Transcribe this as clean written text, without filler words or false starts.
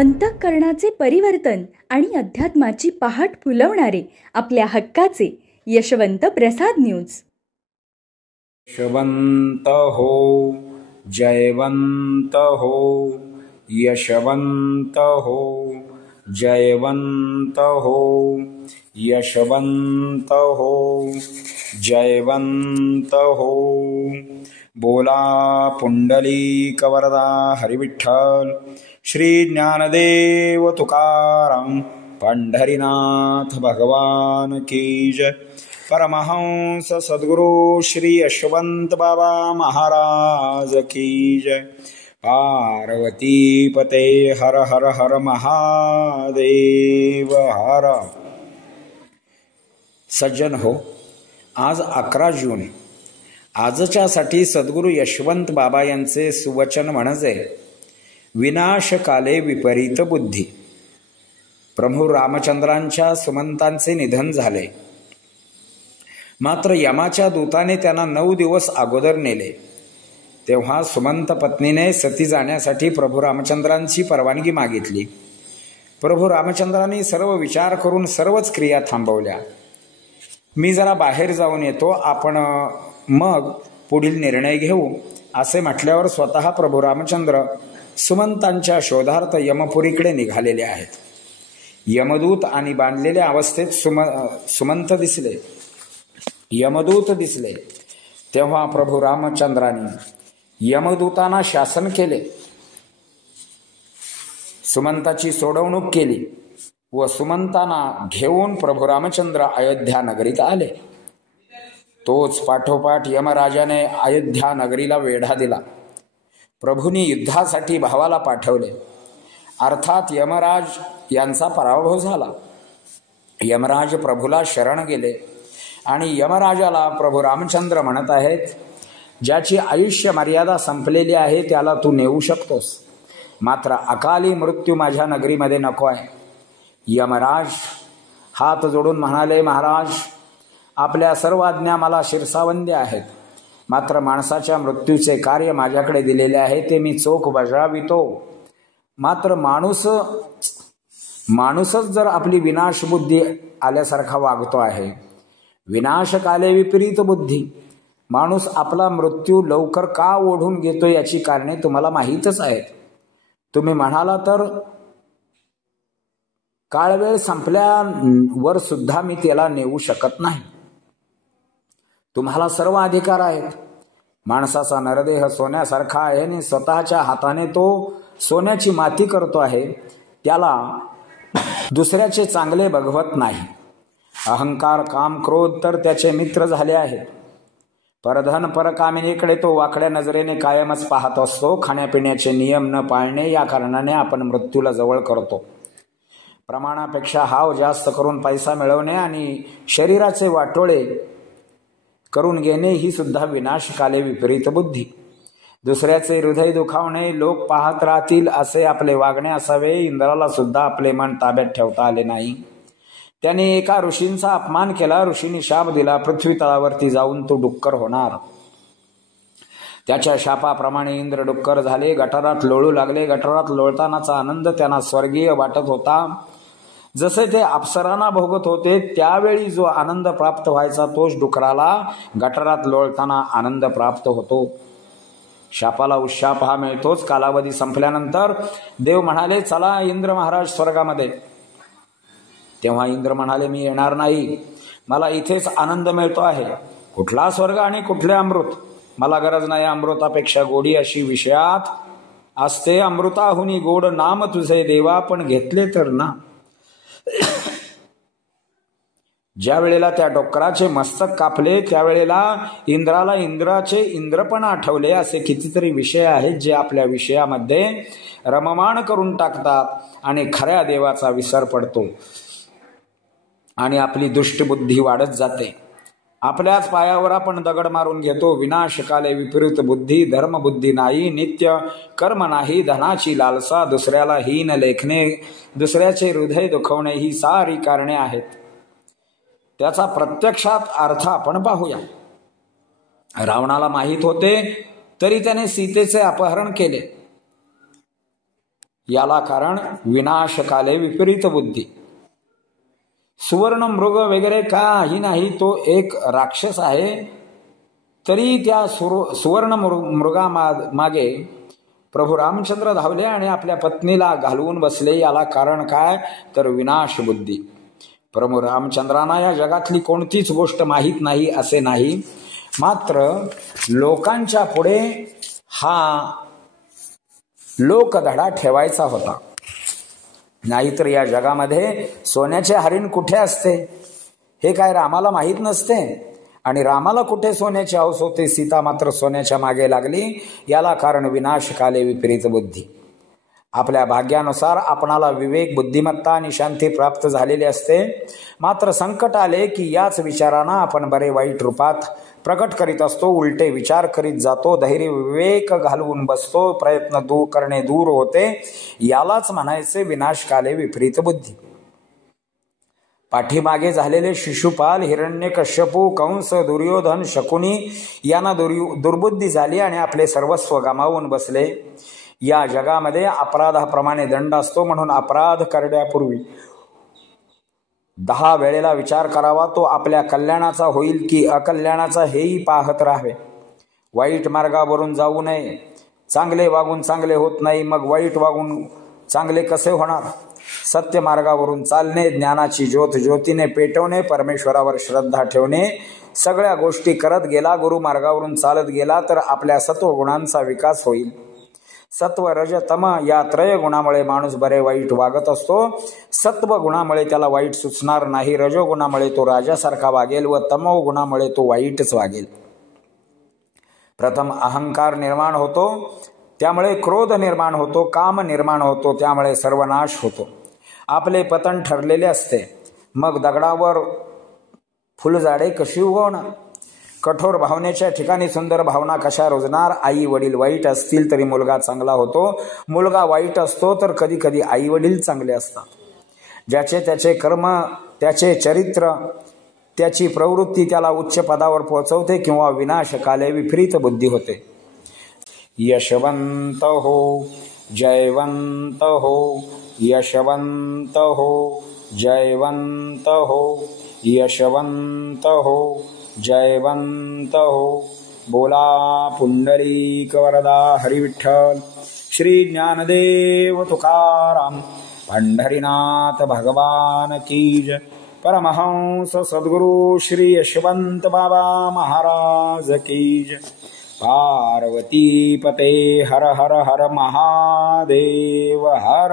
अंतःकरणाचे परिवर्तन आणि अध्यात्माची पहाट फुलवणारे आपल्या हक्काचे यशवंत प्रसाद न्यूज. यशवंत हो, जयवंत हो, यशवंत हो, जयवंत हो, यशवंत हो, जयवंत हो. बोला पुंडलिक वरदा हरिविठ्ठल श्री ज्ञानदेव तुकाराम पंढरीनाथ भगवान की जय. परमहंस सद्गुरु श्री यशवंत बाबा महाराज की जय. पार्वती पते हर हर हर महादेव हर. सज्जन हो, आज 11 जून. आजच्यासाठी सद्गुरु यशवंत बाबा यांचे सुवचन म्हणजे विनाशकाले विपरीत बुद्धी. प्रभू रामचंद्रांच्या सुमंतांचे निधन झाले, मात्र यमाच्या दूताने त्यांना 9 दिवस अगोदर नेले. तेव्हा सुमंत पत्नीने सती जाण्यासाठी प्रभू रामचंद्रांची परवानगी मागितली. प्रभू रामचंद्रांनी सर्व विचार करून सर्वच क्रिया थांबवल्या. मी जरा बाहेर जाऊन येतो, आपण मग पुढील निर्णय घेऊ असे म्हटल्यावर स्वतः प्रभू रामचंद्र सुमंतांच्या शोधार्थ यमपुरीकडे निघालेले आहेत. यमदूत आणि बांधलेल्या अवस्थेत सुमंत दिसले. यमदूत दिसले तेव्हा प्रभू रामचंद्रांनी यमदूतांना शासन केले, सुमंताची सोडवणूक केली व सुमंतांना घेऊन प्रभू रामचंद्र अयोध्या नगरीत आले. तोच पाठोपाठ यमराजाने अयोध्या नगरीला वेढा दिला. प्रभूंनी युद्धासाठी भावाला पाठवले, अर्थात यमराज यांचा पराभव झाला. यमराज प्रभूला शरण गेले आणि यमराजाला प्रभू रामचंद्र म्हणत आहेत, ज्याची आयुष्य मर्यादा संपलेली आहे त्याला तू नेऊ शकतोस, मात्र अकाली मृत्यू माझ्या नगरीमध्ये नको आहे. यमराज हात जोडून म्हणाले, महाराज आपल्या सर्व आज्ञा मला शिरसावंद्य आहेत, मात्र माणसाच्या मृत्यूचे कार्य माझ्याकडे दिलेले आहे ते मी चोख बजावितो. मात्र माणूसच जर आपली विनाशबुद्धी आल्यासारखा वागतो आहे. विनाशकाले विपरीत बुद्धी. माणूस आपला मृत्यू लवकर का ओढून घेतो याची कारणे तुम्हाला माहीतच आहेत. तुम्ही म्हणाला तर काळवेळ संपल्यावर सुद्धा मी त्याला नेऊ शकत नाही. तुम्हाला सर्व अधिकार आहेत. माणसाचा नरदेह सोन्यासारखा आहे आणि स्वतःच्या हाताने तो सोन्याची माती करतो आहे. त्याला दुसऱ्याचे चांगले बघवत नाही. अहंकार, काम, क्रोध तर त्याचे मित्र झाले आहेत. परधन परकामिनीकडे तो वाकड्या नजरेने कायमच पाहत असतो. खाण्यापिण्याचे नियम न पाळणे या कारणाने आपण मृत्यूला जवळ करतो. प्रमाणापेक्षा हाव जास्त करून पैसा मिळवणे आणि शरीराचे वाटोळे करून घेणे ही सुद्धा विनाशकाले विपरीत बुद्धी. दुसऱ्याचे हृदय दुखावणे, लोक पाहत राहतील असे आपले वागणे असावे. इंद्राला सुद्धा आपले मन ताब्यात ठेवता आले नाही. त्याने एका ऋषींचा अपमान केला. ऋषींनी शाप दिला, पृथ्वी तळावरती जाऊन तो डुक्कर होणार. त्याच्या शापाप्रमाणे इंद्र डुक्कर झाले, गटारात लोळू लागले. गटारात लोळतानाचा आनंद त्यांना स्वर्गीय वाटत होता. जसे ते अप्सरांना भोगत होते त्यावेळी जो आनंद प्राप्त व्हायचा तोच डुकराला गटारात लोळताना आनंद प्राप्त होतो. शापाला उशाप हा मिळतोच. कालावधी संपल्यानंतर देव म्हणाले, चला इंद्र महाराज स्वर्गामध्ये. तेव्हा इंद्र म्हणाले, मी येणार नाही, मला इथेच आनंद मिळतो आहे. कुठला स्वर्ग आणि कुठले अमृत, मला गरज नाही. अमृतापेक्षा गोडी अशी विषयात असते. अमृताहुनी गोड नाम तुझे देवा, पण घेतले तर ना. ज्या वेळेला त्या डोकराचे मस्तक कापले त्यावेळेला इंद्राला इंद्राचे इंद्रपण आठवले. असे कितीतरी विषय आहेत जे आपल्या विषयामध्ये रममाण करून टाकतात आणि खऱ्या देवाचा विसर पडतो आणि आपली दुष्टबुद्धी वाढत जाते. आपल्याच पायावर आपण दगड मारून घेतो. विनाशकाले विपरीत बुद्धी. धर्मबुद्धी नाही, नित्य कर्म नाही, धनाची लालसा, दुसऱ्याला हीन लेखणे, दुसऱ्याचे हृदय दुखवणे ही सारी कारणे आहेत. त्याचा प्रत्यक्षात अर्थ आपण पाहूया. रावणाला माहीत होते तरी त्याने सीतेचे अपहरण केले. याला कारण विनाशकाले विपरीत बुद्धी. सुवर्ण मृग वगैरे काही नाही, तो एक राक्षस आहे, तरी त्या सुवर्ण मृगा मागे प्रभू रामचंद्र धावले आणि आपल्या पत्नीला घालवून बसले. याला कारण काय तर विनाश बुद्धी. प्रभू रामचंद्रांना या जगातली कोणतीच गोष्ट माहीत नाही असे नाही, मात्र लोकांच्या पुढे हा लोकधडा ठेवायचा होता. नाहीतर या जगामध्ये सोन्याचे हरिण कुठे असते हे काय रामाला माहीत नसते, आणि रामाला कुठे सोन्याची हौस होते. सीता मात्र सोन्याच्या मागे लागली. याला कारण विनाशकाले विपरीत बुद्धी. आपल्या भाग्यानुसार आपणाला विवेक, बुद्धिमत्ता आणि शांती प्राप्त झालेली असते, मात्र संकट आले की याच विचारांना आपण बरे वाईट रूपात प्रकट करीत असतो, उलटे विचार करीत जातो, धैर्य विवेक घालवून बसतो, प्रयत्न करणे दूर होते. यालाच म्हणायचे विनाशकाले विपरीत बुद्धी. पाठीमागे झालेले शिशुपाल, हिरण्यकश्यपू, कंस, दुर्योधन, शकुनी यांना दुर्बुद्धी झाली आणि आपले सर्वस्व गमावून बसले. या जगामध्ये अपराधाप्रमाणे दंड असतो, म्हणून अपराध करण्यापूर्वी 10 वेळेला विचार करावा. तो आपल्या कल्याणाचा होईल की अकल्याणाचा हेही पाहत राहावे. वाईट मार्गावरून जाऊ नये. चांगले वागून चांगले होत नाही, मग वाईट वागून चांगले कसे होणार. सत्य मार्गावरून चालणे, ज्ञानाची ज्योत ज्योतीने पेटवणे, परमेश्वरावर श्रद्धा ठेवणे, सगळ्या गोष्टी करत गेला, गुरु मार्गावरून चालत गेला तर आपल्या सत्व गुणांचा विकास होईल. सत्व, रज, तम या त्रय गुणामुळे माणूस बरे वाईट वागत असतो. सत्व गुणामुळे त्याला वाईट सुचणार नाही, रजो गुणामुळे तो राजासारखा वागेल व तमो गुणामुळे तो वाईटच वागेल. प्रथम अहंकार निर्माण होतो, त्यामुळे क्रोध निर्माण होतो, काम निर्माण होतो, त्यामुळे सर्वनाश होतो. आपले पतन ठरलेले असते, मग दगडावर फुलझाडे कशी उगवणार. कठोर भावनेच्या ठिकाणी सुंदर भावना कशा रुजणार. आई वडील वाईट असतील तरी मुलगा चांगला होतो, मुलगा वाईट असतो तर कधी कधी आई वडील चांगले असतात. ज्याचे त्याचे कर्म, त्याचे चरित्र, त्याची प्रवृत्ती त्याला उच्च पदावर पोहोचवते किंवा विनाशकाले विपरीत बुद्धी होते. यशवंत हो, जयवंत हो, यशवंत हो, जयवंत हो, यशवंत हो, जयवंत हो. बोला पुंडलिक वरदा हरी विठ्ठल. श्री ज्ञानदेव तुकाराम पंढरीनाथ भगवान की जय. परमहंस सद्गुरु श्री यशवंत बाबा महाराज की जय. पार्वती पते हर हर हर महादेव हर.